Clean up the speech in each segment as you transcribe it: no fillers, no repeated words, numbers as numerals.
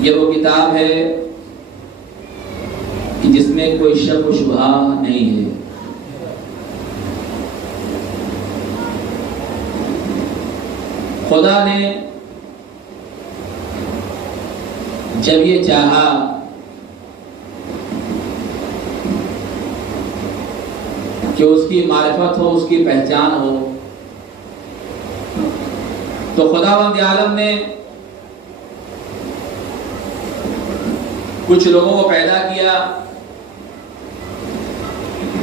یہ وہ کتاب ہے کہ جس میں کوئی شک و شبہ نہیں ہے. خدا نے جب یہ چاہا کہ اس کی معرفت ہو، اس کی پہچان ہو، تو خداوند عالم نے کچھ لوگوں کو پیدا کیا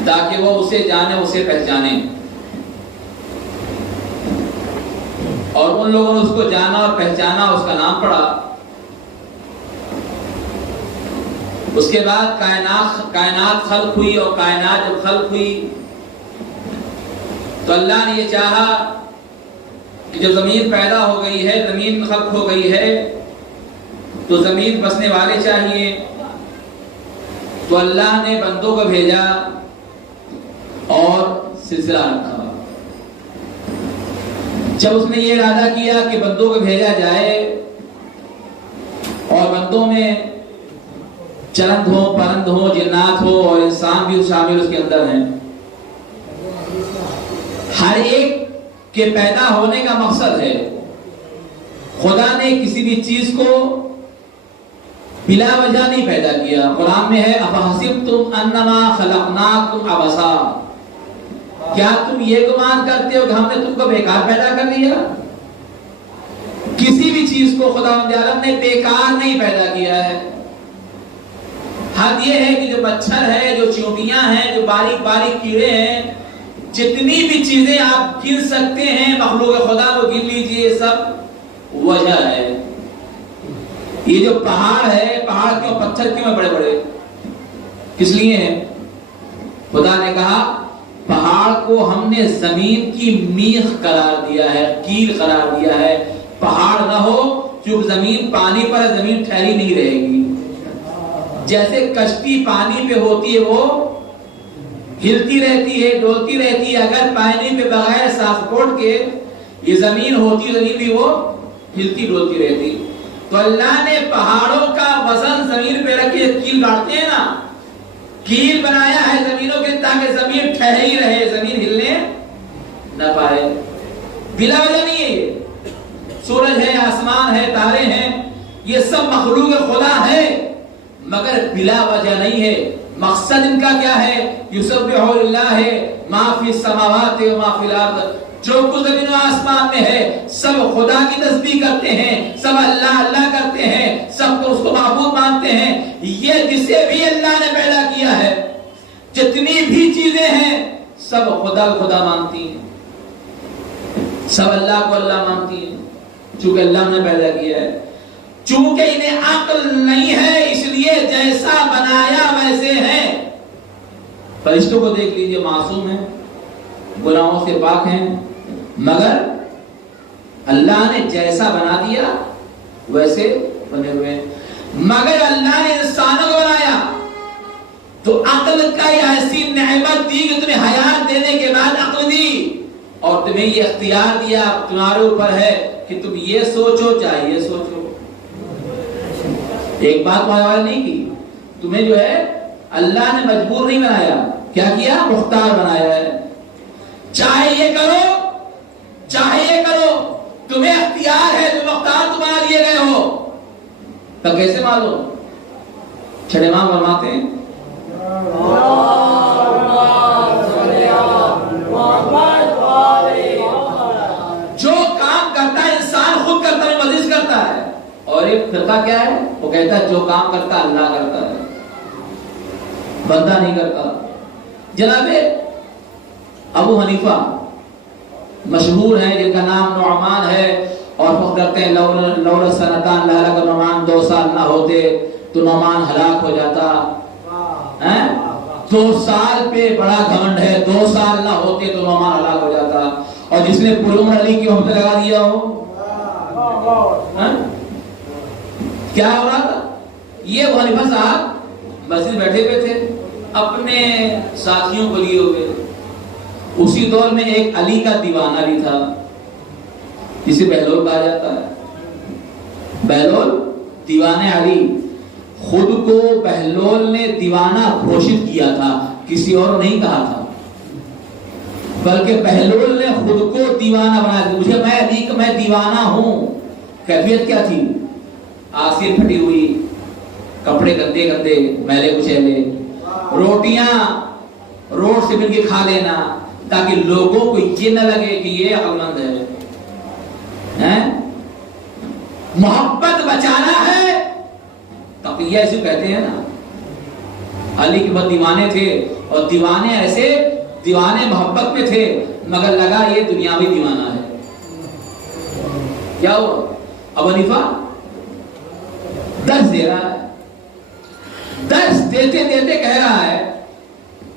تاکہ وہ اسے جانے، اسے پہچانے، اور ان لوگوں نے اس کو جانا اور پہچانا، اس کا نام پڑا. اس کے بعد کائنات خلق ہوئی، اور کائنات جب خلق ہوئی تو اللہ نے یہ چاہا کہ جو زمین پیدا ہو گئی ہے، زمین خلق ہو گئی ہے، تو زمین بسنے والے چاہیے. تو اللہ نے بندوں کو بھیجا اور سلسلہ رکھا. جب اس نے یہ ارادہ کیا کہ بندوں کو بھیجا جائے اور بندوں میں چرند ہو، پرند ہو، جنات ہو اور انسان بھی شامل اس کے اندر ہیں، ہر ایک کے پیدا ہونے کا مقصد ہے. خدا نے کسی بھی چیز کو بلا وجہ نہیں پیدا کیا. قرآن میں ہے افحسبتم انما خلقناکم عبثا، کیا تم یہ گمان کرتے ہو کہ ہم نے تم کو بیکار پیدا کر دیا؟ کسی بھی چیز کو خداوند عالم نے بیکار نہیں پیدا کیا ہے. حد یہ ہے کہ جو مچھر ہے، جو چیونٹیاں ہیں، جو باریک باریک کیڑے ہیں، جتنی بھی چیزیں آپ گن سکتے ہیں مخلوق خدا کو گن لیجئے، یہ سب وجہ ہے. یہ جو پہاڑ ہے، پہاڑ کیوں، پتھر کیوں بڑے بڑے، کس لیے ہیں؟ خدا نے کہا پہاڑ کو ہم نے زمین کی میخ قرار دیا ہے، کیل قرار دیا ہے. پہاڑ نہ ہو، چونکہ زمین پانی پر ہے، زمین ٹھہری نہیں رہے گی. جیسے کشتی پانی پہ ہوتی ہے وہ ہلتی رہتی ہے، ڈولتی رہتی ہے، اگر پانی پہ بغیر سپورٹ کے یہ زمین ہوتی، زمین بھی وہ ہلتی ڈولتی رہتی. تو اللہ نے پہاڑوں کا وزن زمین پہ رکھے، کیل گاڑتے ہیں نا، کیل بنایا ہے زمینوں کے تاکہ زمین ٹھہری رہے، زمین ہلنے نہ پائے. بلا وجہ نہیں ہے. یہ سورج ہے، آسمان ہے، تارے ہیں، یہ سب مخلوق خدا ہے، مگر بلا وجہ نہیں ہے. مقصد ان کا کیا ہے؟ یسبح للہ ما فی السماوات و ما فی الارض، جو کچھ زمین و آسمان میں ہے سب خدا کی تسبیح کرتے ہیں، سب اللہ اللہ کرتے ہیں، سب کو اس کو معبود مانتے ہیں. یہ جسے بھی اللہ نے پیدا کیا ہے، جتنی بھی چیزیں ہیں سب خدا کو خدا مانتی ہیں، سب اللہ کو اللہ مانتی ہیں، چونکہ اللہ نے پیدا کیا ہے. چونکہ انہیں عقل نہیں ہے اس لیے جیسا بنایا ویسے ہیں. فرشتوں کو دیکھ لیجئے، معصوم ہیں، گناہوں سے پاک ہیں، مگر اللہ نے جیسا بنا دیا ویسے بنے ہوئے ہیں. مگر اللہ نے انسانوں کو بنایا تو عقل کا ایسی نعمت دی کہ تمہیں حیات دینے کے بعد عقل دی، اور تمہیں یہ اختیار دیا، تمہارے اوپر ہے کہ تم یہ سوچو چاہے یہ سوچو. ایک بات تمہارے نہیں کی، تمہیں جو ہے اللہ نے مجبور نہیں بنایا، کیا کیا؟ مختار بنایا ہے. چاہے یہ کرو چاہے یہ کرو، تمہیں اختیار ہے، تم مختار تمہارے لیے گئے ہو. تو کیسے معلوم؟ چھٹے امام فرماتے ہیں جو کام کرتا ہے انسان خود کرتا ہے، مزید کرتا ہے. اور ایک فرقہ کیا ہے؟ وہ کہتا ہے جو کام کرتا ہے اللہ کرتا ہے، بندہ نہیں کرتا. جناب ابو حنیفہ مشہور ہے، جن کا نام نعمان ہے، اور وہ کرتے ہیں لولا سنتان لہلک نعمان، 2 سال نہ ہوتے تو نعمان ہلاک ہو جاتا. 2 سال پہ بڑا گھمنڈ ہے، 2 سال نہ ہوتے تو نعمان ہلاک ہو جاتا. اور جس نے پور عمر علی کی ہم لگا دیا ہو، کیا ہو رہا تھا؟ یہ ابو حنیفہ صاحب مسجد بیٹھے ہوئے تھے، اپنے ساتھیوں کو لیے ہوئے. اسی دور میں ایک علی کا دیوانہ بھی تھا، جسے بہلول کہا جاتا ہے. بہلول دیوانے علی، خود کو بہلول نے دیوانہ گھوشت کیا تھا، کسی اور نہیں کہا تھا، بلکہ بہلول نے خود کو دیوانہ بنا دیا، مجھے میں علی کا میں دیوانہ ہوں۔ کیفیت کیا تھی؟ آنکھیں پھٹی ہوئی، کپڑے گندے گندے میلے کچیلے، روٹیاں روڈ سے مل کے کھا لینا تاکہ لوگوں کو یہ نہ لگے کہ یہ عقل مند ہے۔ محبت بچانا ہے، تقیہ اسے کہتے ہیں نا۔ علی کے بعد دیوانے تھے، اور دیوانے ایسے دیوانے محبت میں تھے، مگر لگا یہ دنیاوی دیوانہ ہے۔ کیا ہوا؟ ابو حنیفہ درس دے رہا ہے، درس دیتے دیتے کہہ رہا ہے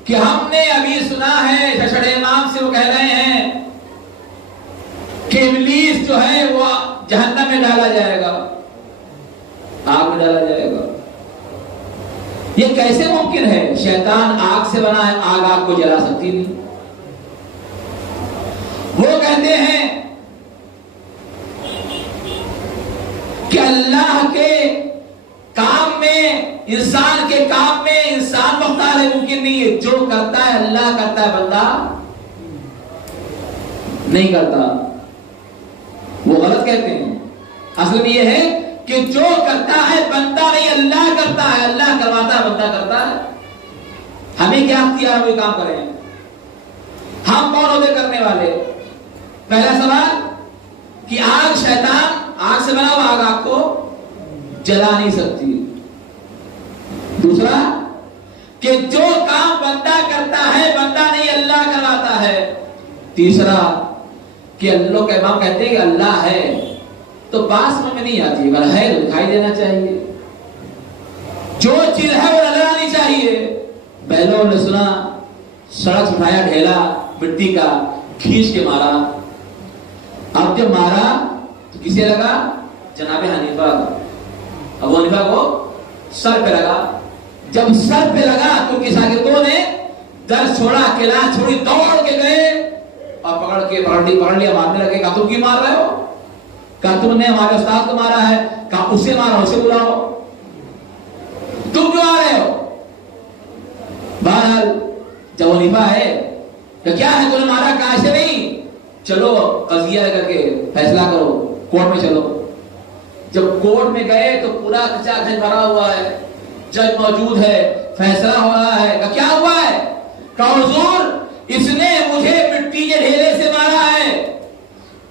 کہ ہم نے ابھی سنا ہے ششڑ امام سے، وہ کہہ رہے ہیں کہ ابلیس جو ہے وہ جہنم میں ڈالا جائے گا، آگ میں ڈالا جائے گا۔ یہ کیسے ممکن ہے؟ شیطان آگ سے بنا ہے، آگ آگ کو جلا سکتی نہیں۔ وہ کہتے ہیں کہ اللہ کے کام میں، انسان کے کام میں انسان مختار ہے، ممکن نہیں ہے۔ جو کرتا ہے اللہ کرتا ہے، بندہ نہیں کرتا۔ وہ غلط کہتے ہیں، اصل میں یہ ہے کہ جو کرتا ہے بندہ نہیں، اللہ کرتا ہے، اللہ کرواتا ہے، بندہ کرتا ہے۔ ہمیں کیا اختیار ہے وہ کام کریں؟ ہم کون ہوتے کرنے والے؟ پہلا سوال کہ آگ، شیطان آگ سے بنا ہوا، آگ آگ کو جلا نہیں سکتی۔ دوسرا کہ جو کام بندہ کرتا ہے بندہ نہیں، اللہ کرواتا ہے۔ تیسرا کہ اللہ کے امام کہتے ہیں کہ اللہ ہے تو بات سمجھ میں نہیں آتی، اگر ہے تو دکھائی دینا چاہیے، جو چیز ہے وہ نظر آنی چاہیے۔ بہلول نے سنا، سڑک اٹھایا ڈھیلا مٹی کا، کھینچ کے مارا۔ اب جب مارا تو کسے لگا؟ جناب حنیفہ، ابو حنیفہ کو سر پہ لگا۔ جب سر پہ لگا تو ان کے شاگردوں نے درس چھوڑا، کلاس چھوڑی، دوڑ کے گئے اور پکڑ لیا، مارنے لگے۔ کہا تم کیوں مار رہے ہو؟ کہا تم نے ہمارے استاد کو مارا ہے۔ کہا اسے مارا، اسے بلاؤ، تم کیوں آ رہے ہو؟ بہرحال جب حنیفہ ہے تو کیا ہے، تم نے مارا؟ کہا ایسے نہیں، چلو قضیہ کر کے فیصلہ کرو، کورٹ میں چلو۔ جب کورٹ میں گئے تو پورا کچا گھن بھرا ہوا ہے، جج موجود ہے، فیصلہ ہو رہا ہے۔ کہا کیا ہوا ہے؟ کہا حضور اس نے مجھے مٹی کے ڈھیلے سے مارا ہے،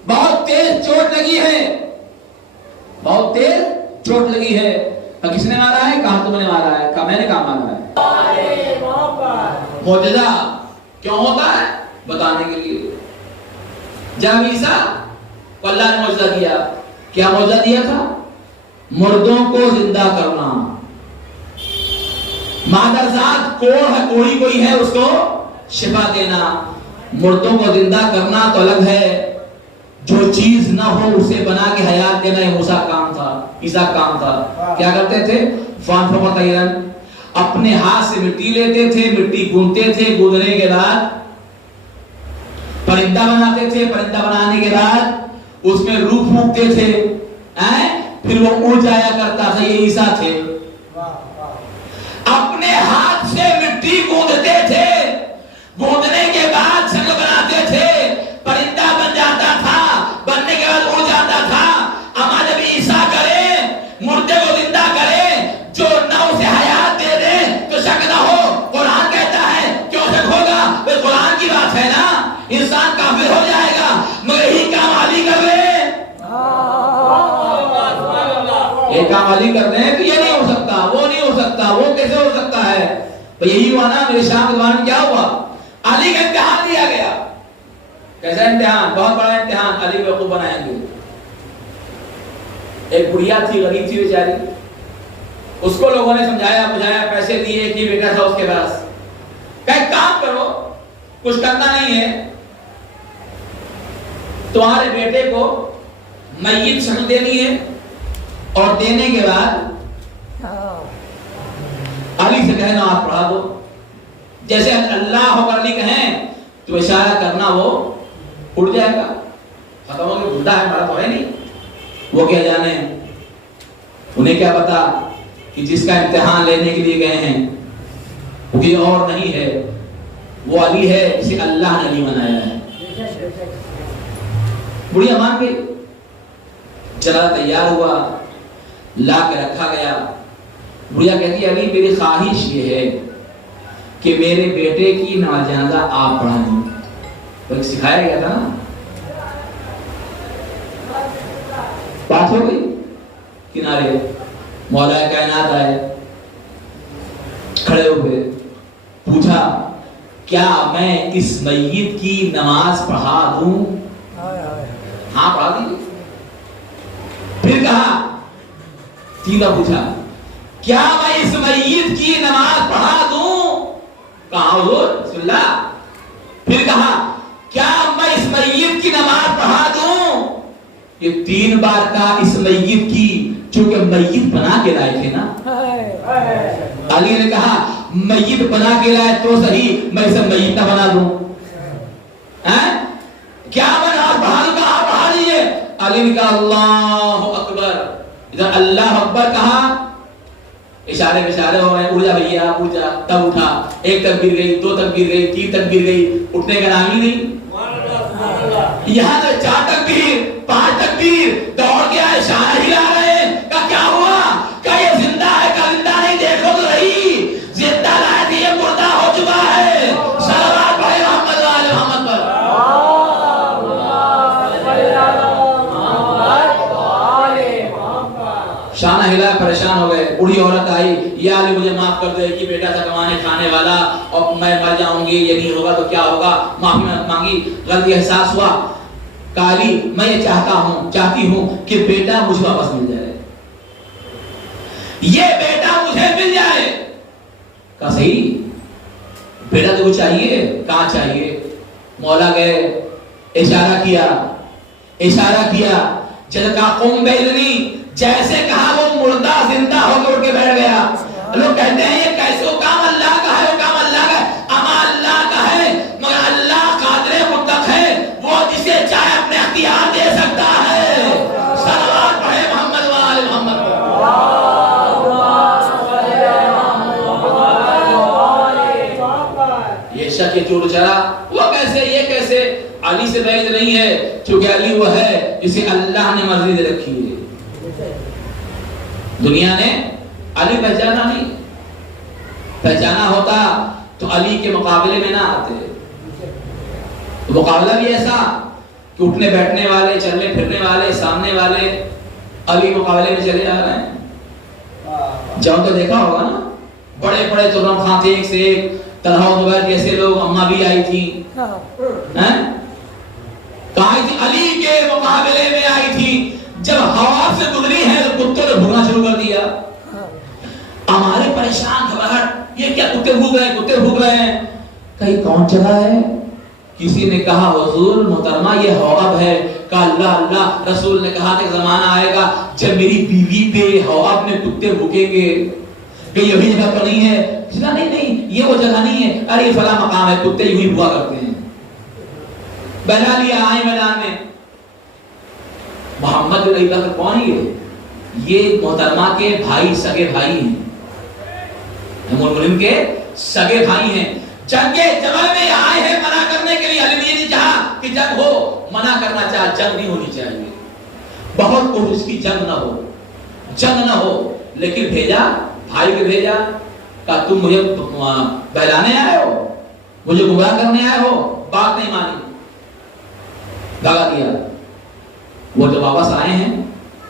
بہت تیز چوٹ لگی ہے، بہت تیز چوٹ لگی ہے۔ کہا کس نے مارا ہے؟ کہا تم نے مارا ہے۔ کہا میں نے کہا مارا ہے۔ معجزہ کیوں ہوتا ہے؟ بتانے کے لیے۔ جب عیسیٰ کو اللہ نے معجزہ دیا، کیا معجزہ دیا تھا؟ مردوں کو زندہ کرنا۔ مادرزاد کوڑی کوئی ہے، اس کو شفا دینا۔ مردوں کو زندہ کرنا تو الگ ہے، جو چیز نہ ہو اسے بنا کے حیات دینا یہ موسیٰ کام تھا، عیسیٰ کام تھا۔ کیا کرتے تھے؟ فان طیرن، اپنے ہاتھ سے مٹی لیتے تھے، مٹی گوندتے تھے، گوندنے کے بعد پرندہ بناتے تھے، پرندہ بنانے کے بعد اس میں روح پھونکتے تھے، پھر وہ اڑ جایا کرتا تھا۔ یہ عیسیٰ تھے، اپنے ہاتھ سے مٹی گوندتے تھے، گوندنے کے بعد شکل بناتے تھے، پرندہ بن جاتا تھا، بننے کے بعد اڑ جاتا تھا۔ اما جب عیسیٰ کرے، مردے کو زندہ کرے، جو نہ اسے حیات دے دے تو شک نہ ہو۔ قرآن کہتا ہے کیوں شک ہوگا؟ وہ قرآن کی بات ہے نا۔ انسان کافر ہو جائے گا مگر یہی کام علی کر لے، یہ کام علی کر رہے ہیں تو یہ نہیں ہو سکتا، وہ نہیں ہو سکتا، وہ کیسے ہو سکتا ہے؟ تو یہی ہوا نا میرے شام کے زمانے میں کیا ہوا؟ علی کا امتحان لیا گیا۔ کیسا امتحان؟ بہت بڑا امتحان، علی بیوقوف بنائیں گے۔ ایک بڑھیا تھی، غریب تھی بیچاری، اس کو لوگوں نے سمجھایا بجھایا، پیسے دیے، ایک ہی بیٹا تھا اس کے پاس۔ کہ ایک کام کرو، کچھ کرنا نہیں ہے، تمہارے بیٹے کو میت شکل دینی ہے، اور دینے کے بعد علی سے کہنا آپ پڑھا دو، جیسے اللہ ہو کر علی کہیں تو اشارہ کرنا وہ اڑ جائے گا، ختم ہو گیا، بڈھا ہے ہمارا تو ہے نہیں، وہ کیا جانے انہیں کیا پتا کہ جس کا امتحان لینے کے لیے گئے ہیں وہ کوئی اور نہیں ہے، وہ علی ہے جسے اللہ نے علی بنایا ہے۔ بڑھیا مان گئی، چلا تیار ہوا، لا کے رکھا گیا۔ بڑھیا کہتی ہے علی میری خواہش یہ ہے کہ میرے بیٹے کی نماز جنازہ آپ پڑھا دیں۔ تو سکھایا گیا تھا نا، بات ہو گئی۔ کنارے مولا کائنات آئے، کھڑے ہوئے، پوچھا کیا میں اس میت کی نماز پڑھا دوں؟ ہاں پڑھا دیجیے۔ پھر کہا، تیسرا پوچھا کیا میں اس میت کی نماز پڑھا دوں؟ کہا حضور بسم اللہ۔ پھر کہا کیا میں اس میت کی نماز پڑھا دوں؟ یہ 3 بار کہا اس میت کی، چونکہ میت بنا کے لائے تھے نا۔ علی نے کہا میت بنا کے لائے تو صحیح، میں اسے میت نہ بنا دوں؟ کیا میں نماز پڑھا دوں؟ کہا پڑھا لیجیے۔ علی نے کہا اللہ اکبر۔ ادھر اللہ اکبر کہا، اشارے بشارے ہو رہے ہیں، اٹھ جا بھیا اٹھ جا۔ تب اٹھا، 1 تکبیر گئی، 2 تکبیر گئی، 3 تکبیر گئی، اٹھنے کا نام ہی نہیں۔ یہاں تو 4 تکبیر، 5 تکبیر، دوڑ گیا، اشارہ ہلا رہے ہیں۔ کیا ہوا؟ کیا یہ زندہ ہے؟ کیا زندہ نہیں؟ دیکھو تو رہی، زندہ لائے تھے، یہ مردہ ہو چکا ہے۔ صلوات پڑھے محمد و آل محمد پر۔ شانہ ہلا، پریشان ہو گئے۔ بوڑھی عورت آئی، یا علی مجھے معاف کر دے، کہ بیٹا تھا کمانے کھانے والا، اور میں مر جاؤں گی، یہ نہیں ہوگا تو کیا ہوگا؟ معافی مانگی، غلطی احساس ہوا۔ کہا علی میں یہ چاہتی ہوں کہ بیٹا مجھے واپس مل جائے، یہ بیٹا مجھے مل جائے۔ کہا صحیح، بیٹا تو کو چاہیے، کہاں چاہیے؟ مولا گئے، اشارہ کیا، جب کہا قم بیلنی، جیسے کہا وہ مردہ زندہ ہو کے اٹھ کے بیٹھ گیا۔ لوگ کہتے ہیں یہ کیسے؟ وہ کام اللہ کا ہے، وہ کام اللہ کا ہے، اما اللہ کا ہے، مگر اللہ قادر مطلق ہے، وہ جسے چاہے اپنے اختیار دے سکتا ہے۔ صلوات پڑھے محمد و آل محمد۔ یہ شک یہ چوٹ چلا، وہ کیسے، یہ کیسے؟ علی سے بعید نہیں ہے، چونکہ علی وہ ہے جسے اللہ نے مرضی دے رکھی ہے۔ دنیا نے علی پہچانا نہیں، پہچانا ہوتا تو علی کے مقابلے میں نہ آتے۔ مقابلہ بھی ایسا کہ اٹھنے بیٹھنے والے، چلنے پھرنے والے، سامنے والے علی مقابلے میں چلے جا رہے ہیں۔ جب تو دیکھا ہوگا نا، بڑے بڑے ترم خاں تھے، ایک سے ایک، طلحہ و زبیر جیسے لوگ، اماں بھی آئی تھی، کہاں تھی؟ علی کے مقابلے میں آئی تھی۔ جب ہوا سے گزری ہے تو کتوں نے بھوکنا شروع کر دیا، ہمارے پریشان گھبراہٹ، یہ کیا کتے بھوک رہے ہیں، کہیں کون چلا ہے؟ کسی نے کہا حضور محترمہ یہ ہواب ہے۔ کہا اللہ اللہ، رسول نے کہا کہ زمانہ آئے گا جب میری بیوی پہ ہواب میں کتے بھوکیں گے، کہ یہی جگہ پر نہیں ہے؟ نہیں یہ وہ جگہ نہیں ہے، ارے فلاں مقام ہے، کتے یوں ہی ہوا کرتے ہیں۔ بہلا لیا، آئے میدان میں۔ محمد بن ابی بکر کون ہے؟ یہ محترمہ کے بھائی، سگے بھائی ہیں، ام المؤمنین کے سگے بھائی ہیں۔ جنگ جمل میں آئے ہیں منع کرنے کے لیے۔ علی نے نہیں چاہا کہ جنگ ہو، منع کرنا چاہا، جنگ نہیں ہونی چاہیے، بہت کوشش کی جنگ نہ ہو، لیکن بھیجا، بھائی کو بھیجا، کہا تم مجھے بہلانے آئے ہو، مجھے گمراہ کرنے آئے ہو؟ بات نہیں مانی، دھاگا دیا۔ وہ جب واپس آئے ہیں،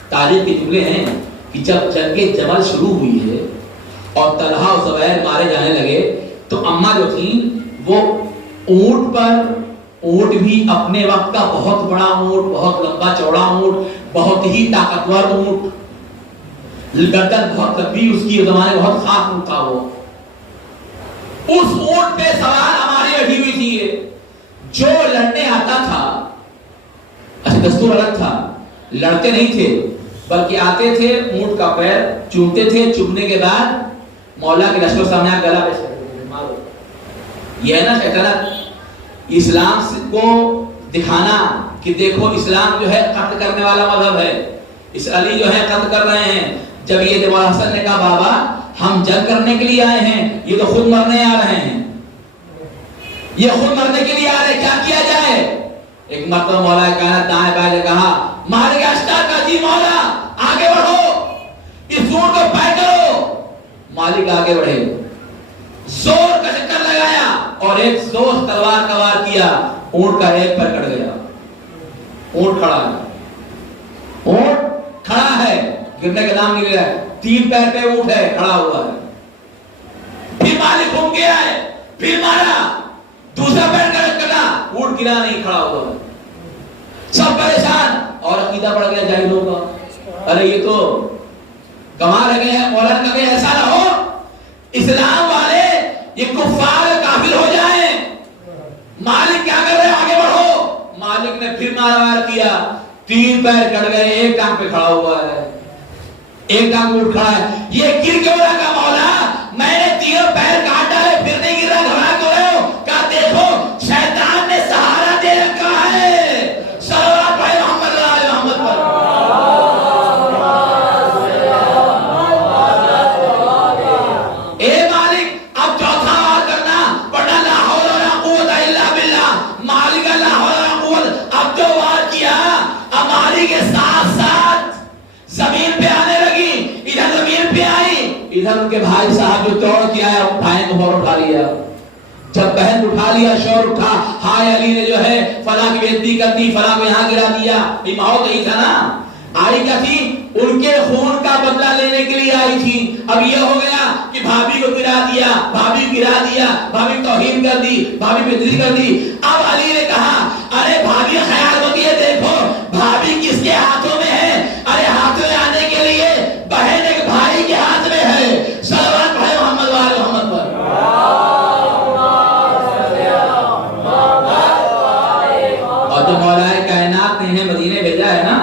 تاریخ کے جملے ہیں کہ جب جنگ جمل شروع ہوئی ہے اور طلحہ و زبیر مارے جانے لگے تو اماں جو تھیں وہ اونٹ پر، اونٹ بھی اپنے وقت کا بہت بڑا اونٹ، بہت لمبا چوڑا اونٹ، بہت ہی طاقتور اونٹ، گردن بہت لمبی اس کی، زمانے بہت خاص اونٹ تھا وہ، اس اونٹ پہ سوار ہماری بیٹھی ہوئی تھی۔ جو لڑنے آتا تھا، اچھا دستور الگ تھا، لڑتے نہیں تھے بلکہ آتے تھے، اونٹ کا پیر چومتے تھے، چومنے کے بعد مولا کے لشکر سامنے آ گلا پیش کرتے تھے، مارو۔ یہ ہے نا شیطنت، اسلام کو دکھانا کہ دیکھو اسلام جو ہے قتل کرنے والا مذہب ہے، اس علی جو ہے قتل کر رہے ہیں، جب یہ دیوار حسن نے کہا بابا ہم جنگ کرنے کے لیے آئے ہیں، یہ تو خود مرنے آ رہے ہیں، یہ خود مرنے کے لیے آ رہے ہیں، کیا کیا جائے؟ ایک مرتبہ مولا کائنات دائیں بائیں نے کہا مالک اشتر کا جی مولا آگے بڑھو، اس اونٹ کو پائے کرو۔ مالک آگے بڑھے، زور کا چکر لگایا اور ایک زور تلوار کا وار کیا، اونٹ کا ایک پر کٹ گیا، اونٹ کھڑا ہے، اونٹ کھڑا ہے، گرنے کا نام نہیں لے رہا ہے، 3 پیر پہ اونٹ ہے، کھڑا ہوا ہے۔ پھر مالک گھوم گیا ہے، پھر مارا، دوسرا پیر کٹا، اونٹ گرا نہیں، کھڑا ہوا ہے۔ سب پریشان اور عقیدہ پڑ گیا جاہلوں کا، ارے یہ تو کما رہے ہیں، مولانا کبھی ایسا نہ ہو اسلام والے یہ کفار کافر ہو جائیں۔ مالک کیا کر رہے ہیں؟ آگے بڑھو۔ مالک نے پھر مارا کیا، 3 پیر کٹ گئے، ایک ٹانگ پہ کھڑا ہوا ہے، ایک ٹانگ اٹھ کھڑا ہے۔ یہ گر کیوں رہا؟ کہا مولا میں نے 3 پیر کاٹ ڈالے پھر نہیں گر رہا، گھبرا کیوں رہے ہو؟ کہا دیکھو شیطان نے سہارا دے رکھا ہے۔ صلوات بھائی محمد علی محمد پر۔ اے مالک اب چوتھا وار کرنا پڑھنا، لا حول ولا قوت الا باللہ۔ مالک لا حول ولا قوت، اب جو وار کیا اب مالک کے ساتھ ساتھ زمین پہ آنے لگی، ادھر زمین پہ آئی، ادھر ان کے بھائی صاحب جو توڑ کے آیا بھائی کو فوراً اٹھا لیا۔ جب بہن اٹھا لیا، شور اٹھا، ہائے علی نے جو ہے فلاں کی بےعزتی کر دی، فلاں کو یہاں گرا دیا، یہ ماحول نہیں تھا نا۔ آئی کیا تھی؟ ان کے خون کا بدلہ لینے کے لیے آئی تھی۔ اب یہ ہو گیا کہ بھابھی کو گرا دیا، بھابھی گرا دیا، بھابھی توہین کر دی، بھابھی بےعزتی کر دی۔ اب علی نے کہا ارے بھابھی خیال ہوتی ہے، دیکھو بھابھی کس کے ہاتھوں میں ہے؟ ارے ہاتھ میں آنے کے لیے بہن ایک بھائی کے ہاتھ میں ہے۔ صلوات بھائی محمد وآل محمد پر۔ اور جو مولا کائنات نے انہیں مدینے بھیجا ہے نا،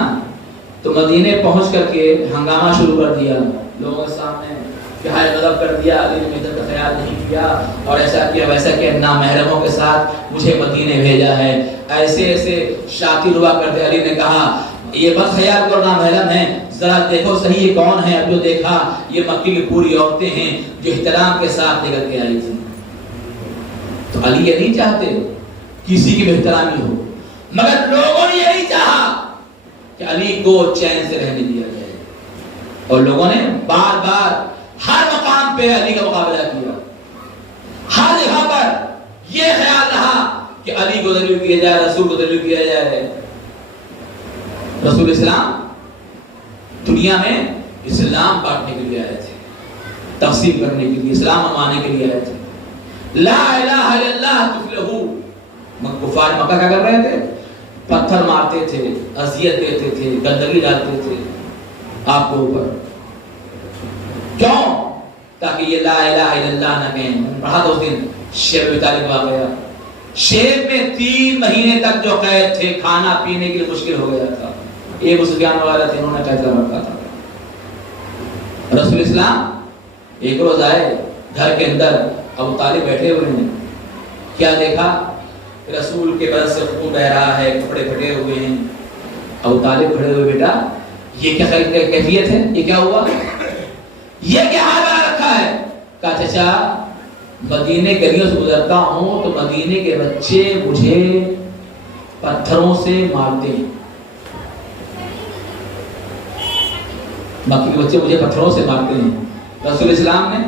تو مدینے پہنچ کر کے ہنگامہ شروع کر دیا لوگوں کے سامنے کہ ہائے غضب کر دیا، علی نے عزت کا خیال نہیں کیا اور ایسا کیا ویسا کیا، نامحرموں کے ساتھ مجھے مدینے بھیجا ہے، ایسے ایسے شاطر ہوا کرتے۔ علی نے کہا یہ بد خیال کو نامحرم ہے، ذرا دیکھو صحیح یہ کون ہے۔ اب جو دیکھا یہ مکی کی پوری عورتیں ہیں جو احترام کے ساتھ لے کر کے آئی تھی۔ تو علی یہ نہیں چاہتے کسی کی بے احترامی ہو، مگر لوگوں نے یہ نہیں چاہا کہ علی کو چین سے رہنے دیا جائے، اور لوگوں نے بار بار ہر مقام پہ علی کا مقابلہ کیا، ہر جگہ پر یہ خیال رہا کہ علی کو ذلیل کیا جائے، رسول کو ذلیل کیا جائے۔ رسول اسلام دنیا میں اسلام بانٹنے کے لیے آئے تھے، تقسیم کرنے کے لیے، اسلام منوانے کے لیے آئے تھے۔ لا الہ الا اللہ تفلحو۔ کفار مکہ کیا کر رہے تھے؟ پتھر مارتے تھے، اذیت دیتے تھے، گندگی ڈالتے تھے آپ کو اوپر، کیوں؟ تاکہ یہ لا الہ الا اللہ نہ کہیں۔ پڑھا تو اس دن شیخ ابی طالب آ گیا، شیخ میں 3 مہینے تک جو قید تھے، کھانا پینے کے لیے مشکل ہو گیا تھا۔ ایک ابو سفیان وغیرہ تھے، انہوں نے قید کر رکھا تھا۔ رسول اسلام ایک روز آئے، گھر کے اندر ابو طالب بیٹھے ہوئے ہیں، کیا دیکھا؟ رسول کے بدن سے خون بہ رہا ہے، کپڑے پھٹے ہوئے ہیں۔ ابو طالب کھڑے ہوئے، بیٹا یہ کیا کیفیت ہے؟ یہ کیا ہوا؟ یہ کیا حال بنا رکھا ہے؟ کہا چچا مدینے گلیوں سے گزرتا ہوں تو مدینے کے بچے مجھے پتھروں سے مارتے ہیں، مکی کے بچے مجھے پتھروں سے مارتے ہیں۔ رسول اسلام نے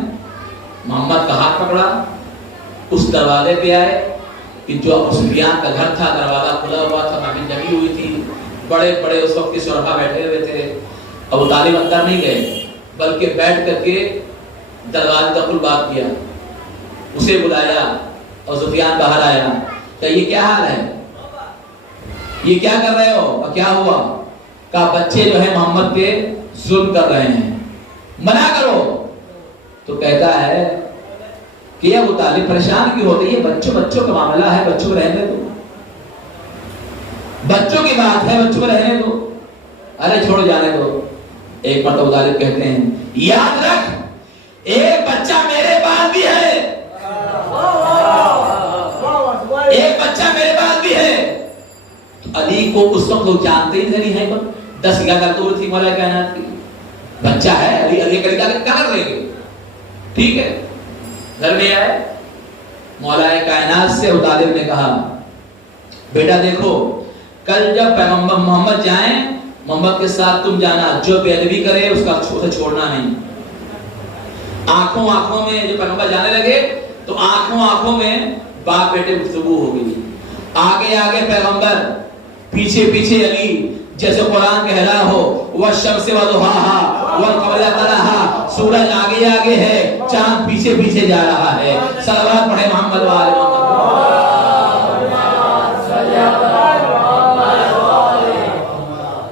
محمد کا ہاتھ پکڑا، اس دروازے پہ آئے کہ جو ابو سفیان کا گھر تھا، دروازہ کھلا ہوا تھا، زمین جمی ہوئی تھی، بڑے بڑے اس وقت کے شرحا بیٹھے ہوئے تھے۔ ابو طالب اندر نہیں گئے بلکہ بیٹھ کر کے دروازے تک بات کیا، اسے بلایا اور سفیان باہر آیا کہ یہ کیا حال ہے، یہ کیا کر رہے ہو، اور کیا ہوا؟ کہا بچے جو ہے محمد پہ ظلم کر رہے ہیں، منع کرو۔ تو کہتا ہے کہ ابو طالب پریشان کیوں ہوتے؟ یہ بچوں کا معاملہ ہے، بچوں کو رہنے دو، بچوں کی بات ہے، بچوں کو رہنے دو، ارے چھوڑ جانے دو۔ ایک مرتبہ ابو طالب کہتے ہیں یاد رکھ ایک بچہ میرے پاس بھی ہے، ایک بچہ میرے پاس بھی ہے۔ علی کو اس وقت لوگ جانتے ہی نہیں ہے، 10 گاہ کرتور تھی مولا کائنات کی، بچہ ہے، علی علی کر کر لیں گے. ٹھیک ہے، گھر میں آئے، مولا کائنات سے ابو طالب نے کہا بیٹا دیکھو کل جب پیغمبر محمد جائیں محمد کے ساتھ تم جانا، جو بے ادبی کرے اس کا اسے چھوڑنا نہیں. آنکھوں آنکھوں میں جو پیغمبر جانے لگے تو آنکھوں آنکھوں میں باپ بیٹے گفتگو ہو گئی. آگے آگے پیغمبر، پیچھے پیچھے علی. جیسے قرآن کہہ رہا ہو والشمس وضحاها والقمر اذا تلاها، سورج آگے آگے ہے، چاند پیچھے پیچھے جا رہا ہے. صلوات پڑھے محمد و آل محمد.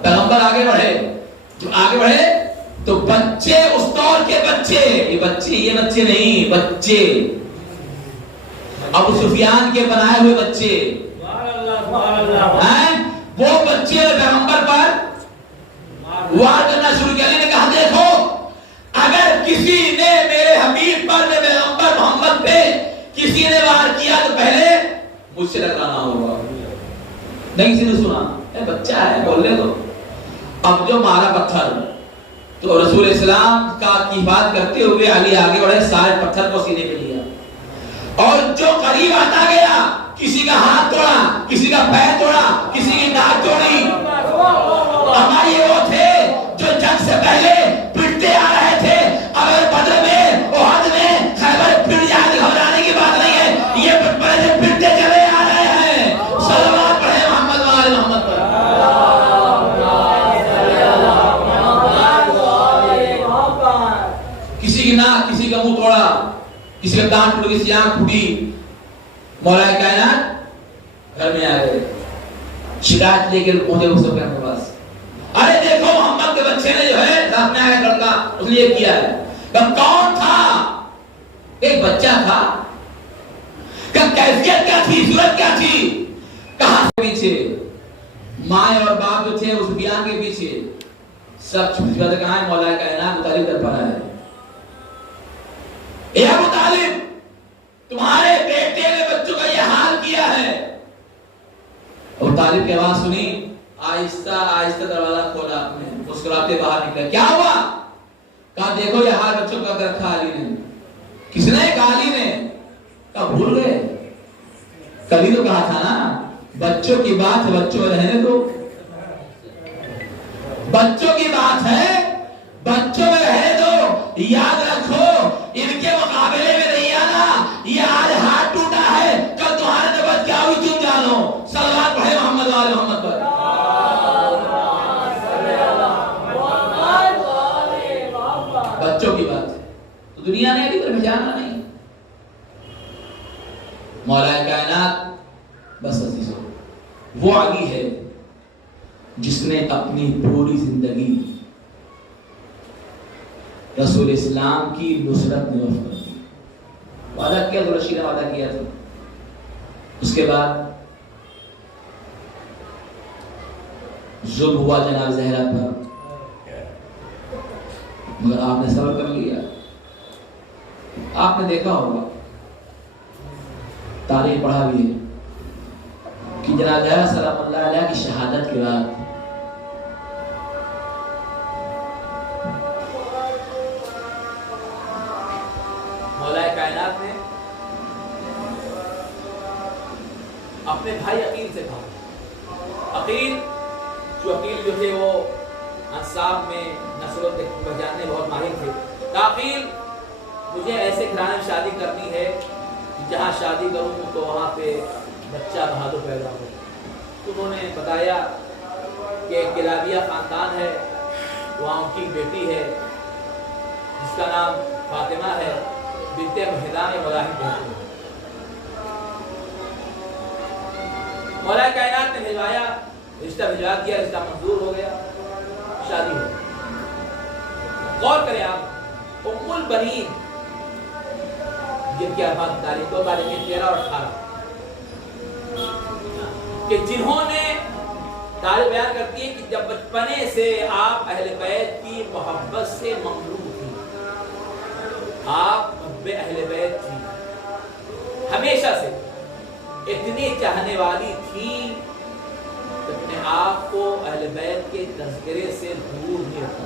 پیغمبر آگے بڑھے، جو آگے بڑھے تو بچے، اس دور کے بچے، یہ بچے نہیں، بچے ابو سفیان کے بنائے ہوئے بچے ہیں، وہ بچے پیغمبر پر وار کرنا شروع کیا. نے کہا دیکھو اگر کسی نے میرے حبیب پر، پیغمبر محمد پہ کسی نے وار کیا تو پہلے مجھ سے ٹکرانا ہوگا. نہیں کسی نے سنا، بچہ ہے بولنے دو. اب جو مارا پتھر تو رسول اسلام کا حفاظت کرتے ہوئے علی آگے بڑھے، سارے پتھر کو سینے پہ لیا اور جو قریب آتا گیا کسی کا ہاتھ توڑا، کسی کا پیر توڑا، کسی کی ناک توڑی. ہمارے وہ تھے جو جنگ سے پہلے پٹتے آ رہے تھے. اگر بدر میں، احد میں، خیبر پٹ جائے تو گھبرانے کی بات نہیں ہے، یہ پہلے سے پٹتے چلے آ رہے ہیں. صلوات پڑھے محمد و آل محمد پر. کسی کی ناک، کسی کا منہ توڑا، کسی کا کان ٹوٹ، کسی کی آنکھ پھوٹی. مولا کائنات گھر میں آ گئے، شکایت لے کے پہنچے اس کے پاس. ارے دیکھو محمد کے بچے نے جو ہے رات میں آیا لڑکا، اس نے یہ کیا ہے. کون تھا؟ ایک بچہ تھا. کیفیت کیا تھی، صورت کیا تھی؟ کہاں سے پیچھے ماں اور باپ جو تھے اس بیان کے پیچھے سب چھوٹی باتیں کہاں ہے. مولا کائنات ابو طالب در پر آئے. اے ابو طالب، تمہارے بیٹے نے بچوں کا یہ حال کیا ہے. ابو طالب کی آواز سنی، آہستہ آہستہ دروازہ کھولا، آپ نے مسکراتے باہر نکلے. کیا ہوا؟ کہا دیکھو یہ حال بچوں کا کر رکھا علی نے. کس نے؟ کہا علی نے. کہا بھول گئے؟ کبھی تو کہا تھا نا بچوں کی بات ہے، بچوں رہنے دو. بچوں کی بات ہے، بچوں میں رہنے دو. یاد رکھو ان کے مقابلے میں نہیں آنا. یہ آج ہاتھ ٹوٹا ہے، کل تمہارے نوبت کیا ہوئی تم جانو. صلوات پڑھے محمد و آل محمد پر. بچوں کی بات تو دنیا نے ابھی تک بھیجانا نہیں. مولا کائنات بس عزیزو وہ علی ہے جس نے اپنی پوری زندگی رسول اسلام کی نصرت میں وقف کر دی. وعدہ کیا تو رشید نے وعدہ کیا تھا. اس کے بعد ظلم ہوا جناب زہرا پر، مگر آپ نے صبر کر لیا. آپ نے دیکھا ہوگا، تاریخ پڑھا بھی ہے کہ جناب زہرا سلام اللہ علیہ کی شہادت کے بعد مولا کائنات نے اپنے بھائی عقیل سے کہا. عقیل جو تھے وہ انصاب میں نسل و پہچاننے بہت ماہر تھے. عقیل مجھے ایسے گھرانے میں شادی کرنی ہے جہاں شادی کروں تو وہاں پہ بچہ بہادر پیدا ہو. انہوں نے بتایا کہ کلابیہ خاندان ہے، وہاں ان کی بیٹی ہے جس کا نام فاطمہ ہے، بنت مہدان ملاحم کہتے ہیں. مولا کائنات نے بھیجوایا، رشتہ بھیجوا دیا، رشتہ منظور ہو گیا، شادی ہو. غور کریں آپ، ام البنین جن کی ارباب تاریخ 2 تاریخیں 13 اور 18 کہ جنہوں نے تاریخ بیان کرتی ہے کہ جب بچپنے سے آپ اہل بیت کی محبت سے مملوک تھی. آپ محب اہل بیت تھی، ہمیشہ سے اتنی چاہنے والی تھی اپنے آپ کو اہل بیت کے تذکرے سے دور نہیں رکھا.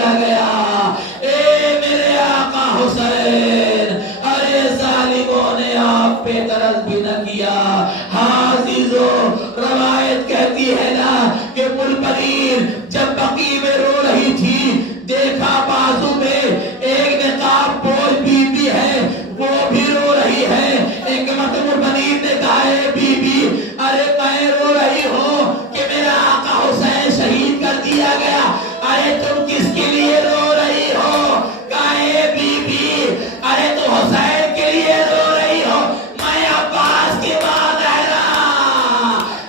دیا گیا. اے میرے آقا حسین، ارے ظالموں نے آپ پہ طرز بھی نہ کیا. ہاں عزیزو، روایت کہتی ہے نا کہ ملپرین جب بقیع میں رو رہی تھی، دیکھا بازو میں ایک نقاب پوش بی بی ہے، وہ بھی رو رہی ہے. ایک مرتبہ ملپرین نے کہا ہے بی بی، ارے میں رو رہی ہوں کہ میرا آقا حسین شہید کر دیا گیا، ارے تم کس کے لیے رو رہی ہو؟ کہا ہے بی بی، ارے تو حسین کے لیے رو رہی ہو، میں عباس کی ماں زہرا،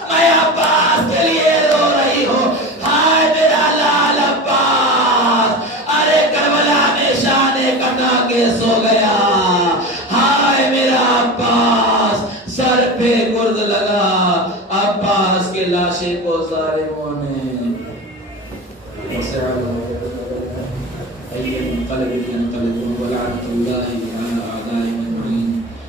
میں عباس کے لیے رو رہی ہوں. ہائے میرا لال عباس، ارے کربلا میں شان کٹا کے سو گیا. ہائے میرا عباس، سر پہ گرد لگا. عباس کے لاشے کو ظالموں نے قلب ولعنت اللہ